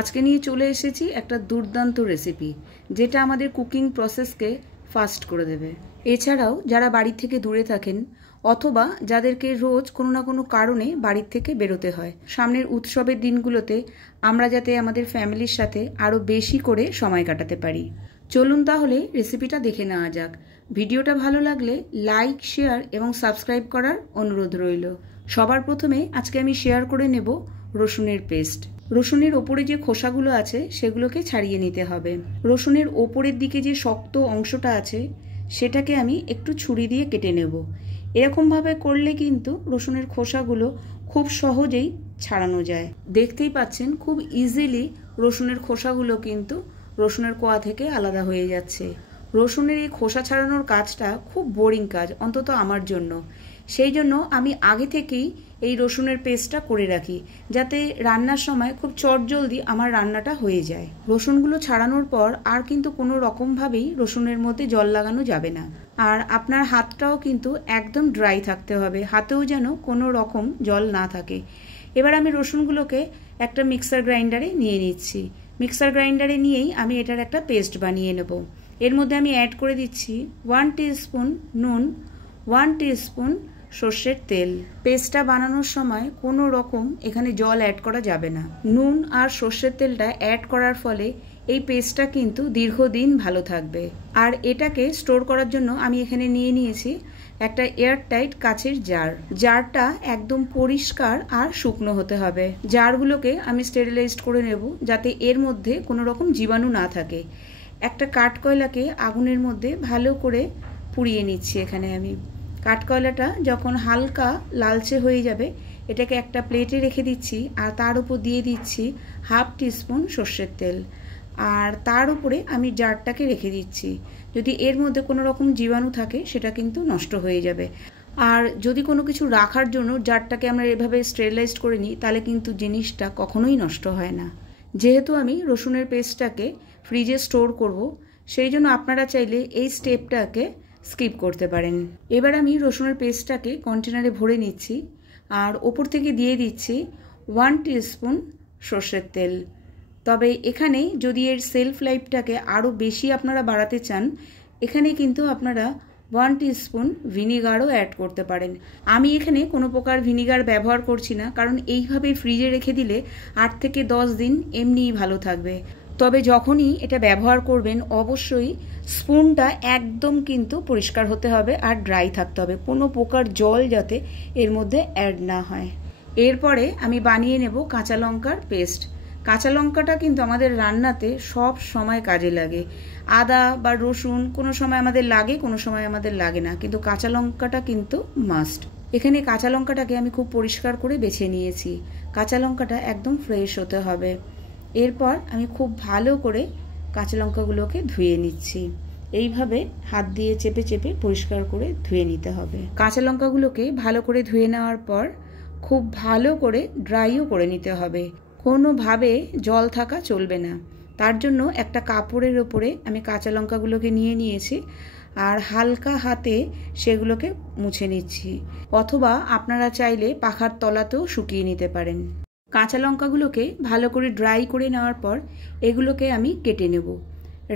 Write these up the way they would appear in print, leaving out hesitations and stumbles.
আজকে নিয়ে চলে এসেছি একটা দুর্দান্ত রেসিপি, যেটা আমাদের কুকিং প্রসেসকে ফাস্ট করে দেবে। এছাড়াও যারা বাড়ি থেকে দূরে থাকেন অথবা যাদেরকে রোজ কোনো না কোনো কারণে বাড়ির থেকে বেরোতে হয়, সামনের উৎসবের দিনগুলোতে আমরা যাতে আমাদের ফ্যামিলির সাথে আরও বেশি করে সময় কাটাতে পারি। চলুন তাহলে রেসিপিটা দেখে নেওয়া যাক। ভিডিওটা ভালো লাগলে লাইক, শেয়ার এবং সাবস্ক্রাইব করার অনুরোধ রইল। সবার প্রথমে আজকে আমি শেয়ার করে নেব রসুনের পেস্ট। রসুনের ওপরে যে খোসাগুলো আছে সেগুলোকে ছাড়িয়ে নিতে হবে। রসুনের ওপরের দিকে যে শক্ত অংশটা আছে সেটাকে আমি একটু ছুরি দিয়ে কেটে নেব। এরকমভাবে করলে কিন্তু রসুনের খোসাগুলো খুব সহজেই ছাড়ানো যায়। দেখতেই পাচ্ছেন খুব ইজিলি রসুনের খোসাগুলো কিন্তু রসুনের কোয়া থেকে আলাদা হয়ে যাচ্ছে। রসুনের এই খোসা ছাড়ানোর কাজটা খুব বোরিং কাজ, অন্তত আমার জন্য। সেই জন্য আমি আগে থেকেই এই রসুনের পেস্টটা করে রাখি, যাতে রান্নার সময় খুব চটজলদি আমার রান্নাটা হয়ে যায়। রসুনগুলো ছাড়ানোর পর আর কিন্তু কোনো রকমভাবেই রসুনের মধ্যে জল লাগানো যাবে না। আর আপনার হাতটাও কিন্তু একদম ড্রাই থাকতে হবে, হাতেও যেন কোনো রকম জল না থাকে। এবার আমি রসুনগুলোকে একটা মিক্সার গ্রাইন্ডারে নিয়ে নিচ্ছি। মিক্সার গ্রাইন্ডারে নিয়েই আমি এটার একটা পেস্ট বানিয়ে নেব। এর মধ্যে আমি অ্যাড করে দিচ্ছি 1 টিস্পুন নুন, 1 টিস্পুন সর্ষের তেল। পেস্টটা বানানোর সময় কোনো রকম এখানে জল অ্যাড করা যাবে না। নুন আর সর্ষের তেলটা অ্যাড করার ফলে এই পেস্টটা কিন্তু দীর্ঘদিন ভালো থাকবে। আর এটাকে স্টোর করার জন্য আমি এখানে নিয়ে নিয়েছি একটা এয়ারটাইট কাচের জার। জারটা একদম পরিষ্কার আর শুকনো হতে হবে। জারগুলোকে আমি স্টেরিলাইজড করে নেব, যাতে এর মধ্যে কোনো রকম জীবাণু না থাকে। একটা কাঠকয়লাকে আগুনের মধ্যে ভালো করে পুড়িয়ে নিচ্ছি। এখানে আমি কাঠকয়লাটা যখন হালকা লালচে হয়ে যাবে, এটাকে একটা প্লেটে রেখে দিচ্ছি আর তার উপর দিয়ে দিচ্ছি 1/2 টিস্পুন সর্ষের তেল। আর তার উপরে আমি জারটাকে রেখে দিচ্ছি। যদি এর মধ্যে কোনো রকম জীবাণু থাকে সেটা কিন্তু নষ্ট হয়ে যাবে। আর যদি কোনো কিছু রাখার জন্য জারটাকে আমরা এভাবে স্টেরিলাইজড করে নিই, তাহলে কিন্তু জিনিসটা কখনোই নষ্ট হয় না। যেহেতু আমি রসুনের পেস্টটাকে ফ্রিজে স্টোর করব, সেই জন্য আপনারা চাইলে এই স্টেপটাকে স্কিপ করতে পারেন। এবার আমি রসুনের পেস্টটাকে কন্টেনারে ভরে নিচ্ছি আর ওপর থেকে দিয়ে দিচ্ছি 1 টিস্পুন সর্ষের তেল। তবে এখানে যদি এর সেলফ লাইফটাকে আরও বেশি আপনারা বাড়াতে চান, এখানে কিন্তু আপনারা 1 টিস্পুন ভিনিগারও অ্যাড করতে পারেন। আমি এখানে কোনো প্রকার ভিনিগার ব্যবহার করছি না, কারণ এইভাবে ফ্রিজে রেখে দিলে 8 থেকে 10 দিন এমনিই ভালো থাকবে। তবে যখনই এটা ব্যবহার করবেন অবশ্যই স্পুনটা একদম কিন্তু পরিষ্কার হতে হবে আর ড্রাই থাকতে হবে, কোনো প্রকার জল যাতে এর মধ্যে অ্যাড না হয়। এরপরে আমি বানিয়ে নেব কাঁচা লঙ্কার পেস্ট। কাঁচা লঙ্কাটা কিন্তু আমাদের রান্নাতে সব সময় কাজে লাগে। আদা বা রসুন কোনো সময় আমাদের লাগে, কোনো সময় আমাদের লাগে না, কিন্তু কাঁচা লঙ্কাটা কিন্তু মাস্ট। এখানে কাঁচা লঙ্কাটাকে আমি খুব পরিষ্কার করে বেছে নিয়েছি। কাঁচা লঙ্কাটা একদম ফ্রেশ হতে হবে। এরপর আমি খুব ভালো করে কাঁচা লঙ্কাগুলোকে ধুয়ে নিচ্ছি। এইভাবে হাত দিয়ে চেপে চেপে পরিষ্কার করে ধুয়ে নিতে হবে। কাঁচা লঙ্কাগুলোকে ভালো করে ধুয়ে নেওয়ার পর খুব ভালো করে ড্রাইও করে নিতে হবে। কোনোভাবে জল থাকা চলবে না। তার জন্য একটা কাপড়ের ওপরে আমি কাঁচা লঙ্কাগুলোকে নিয়ে নিয়েছি আর হালকা হাতে সেগুলোকে মুছে নিচ্ছি, অথবা আপনারা চাইলে পাখার তলাতেও শুকিয়ে নিতে পারেন। কাঁচা লঙ্কাগুলোকে ভালো করে ড্রাই করে নেওয়ার পর এগুলোকে আমি কেটে নেব।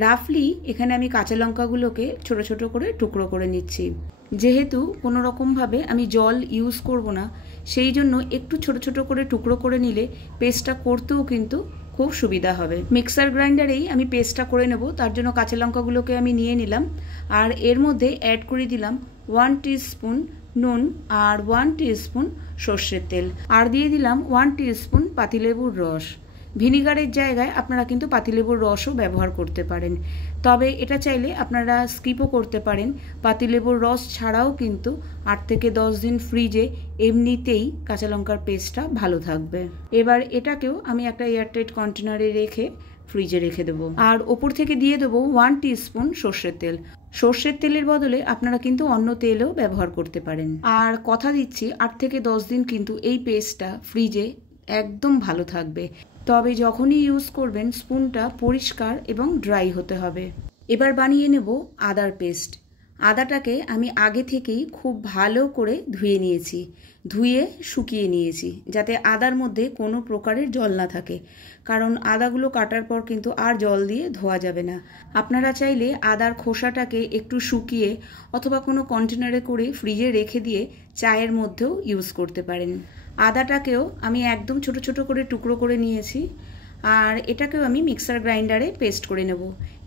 রাফলি এখানে আমি কাঁচা লঙ্কাগুলোকে ছোট ছোট করে টুকরো করে নিচ্ছি। যেহেতু কোনো রকমভাবে আমি জল ইউজ করব না, সেই জন্য একটু ছোট ছোট করে টুকরো করে নিলে পেস্টটা করতেও কিন্তু খুব সুবিধা হবে। মিক্সার গ্রাইন্ডারেই আমি পেস্টটা করে নেব, তার জন্য কাঁচা লঙ্কাগুলোকে আমি নিয়ে নিলাম আর এর মধ্যে অ্যাড করে দিলাম 1 টিস্পুন নুন আর 1 টিস্পুন সর্ষের তেল, আর দিয়ে দিলাম 1 টিস্পুন পাতিলেবুর রস। ভিনিগারের জায়গায় আপনারা কিন্তু পাতিলেবুর রসও ব্যবহার করতে পারেন, তবে এটা চাইলে আপনারা স্কিপও করতে পারেন। পাতিলেবুর রস ছাড়াও কিন্তু 8 থেকে 10 দিন ফ্রিজে এমনিতেই কাঁচা লঙ্কার পেস্টটা ভালো থাকবে। এবার এটাকেও আমি একটা এয়ারটাইট কন্টেনারে রেখে ফ্রিজে রেখে দেবো। আর ওপর থেকে দিয়ে দেবো 1 টিস্পুন সর্ষের তেল। সর্ষের তেলের বদলে আপনারা কিন্তু অন্য তেলও ব্যবহার করতে পারেন। আর কথা দিচ্ছি 8 থেকে 10 দিন কিন্তু এই পেস্টটা ফ্রিজে একদম ভালো থাকবে। তবে যখনই ইউজ করবেন স্পুনটা পরিষ্কার এবং ড্রাই হতে হবে। এবার বানিয়ে নেব আদার পেস্ট। আদাটাকে আমি আগে থেকেই খুব ভালো করে ধুয়ে শুকিয়ে নিয়েছি, যাতে আদার মধ্যে কোনো প্রকারের জল না থাকে, কারণ আদাগুলো কাটার পর কিন্তু আর জল দিয়ে ধোয়া যাবে না। আপনারা চাইলে আদার খোসাটাকে একটু শুকিয়ে অথবা কোনো কন্টেনারে করে ফ্রিজে রেখে দিয়ে চায়ের মধ্যেও ইউজ করতে পারেন। আদাটাকেও আমি একদম ছোট ছোট করে টুকরো করে নিয়েছি, আর এটাকেও আমি মিক্সার গ্রাইন্ডারে পেস্ট করে নেব।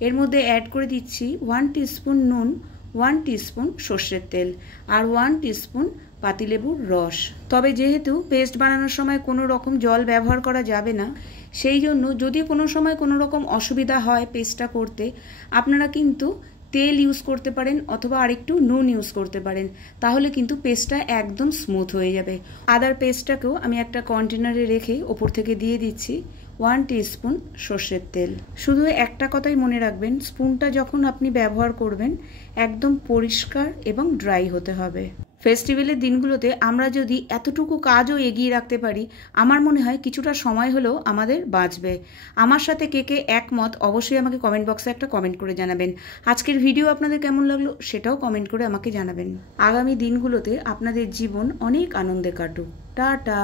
এর মধ্যে অ্যাড করে দিচ্ছি 1 টিস্পুন নুন, 1 টিস্পুন সর্ষের তেল আর 1 টিস্পুন পাতিলেবুর রস। তবে যেহেতু পেস্ট বানানোর সময় কোনো রকম জল ব্যবহার করা যাবে না, সেই জন্য যদি কোনো সময় কোনো রকম অসুবিধা হয় পেস্টটা করতে, আপনারা কিন্তু তেল ইউজ করতে পারেন অথবা আরেকটু নুন ইউজ করতে পারেন, তাহলে কিন্তু পেস্টটা একদম স্মুথ হয়ে যাবে। আদার পেস্টটাকেও আমি একটা কন্টেনারে রেখে ওপর থেকে দিয়ে দিচ্ছি 1 টিস্পুন সর্ষের তেল। শুধু একটা কথাই মনে রাখবেন, স্পুনটা যখন আপনি ব্যবহার করবেন একদম পরিষ্কার এবং ড্রাই হতে হবে। ফেস্টিভ্যালের দিনগুলোতে আমরা যদি এতটুকু কাজও এগিয়ে রাখতে পারি, আমার মনে হয় কিছুটা সময় হলেও আমাদের বাঁচবে। আমার সাথে কে কে একমত অবশ্যই আমাকে কমেন্ট বক্সে একটা কমেন্ট করে জানাবেন। আজকের ভিডিও আপনাদের কেমন লাগলো সেটাও কমেন্ট করে আমাকে জানাবেন। আগামী দিনগুলোতে আপনাদের জীবন অনেক আনন্দে কাটুক। টাটা।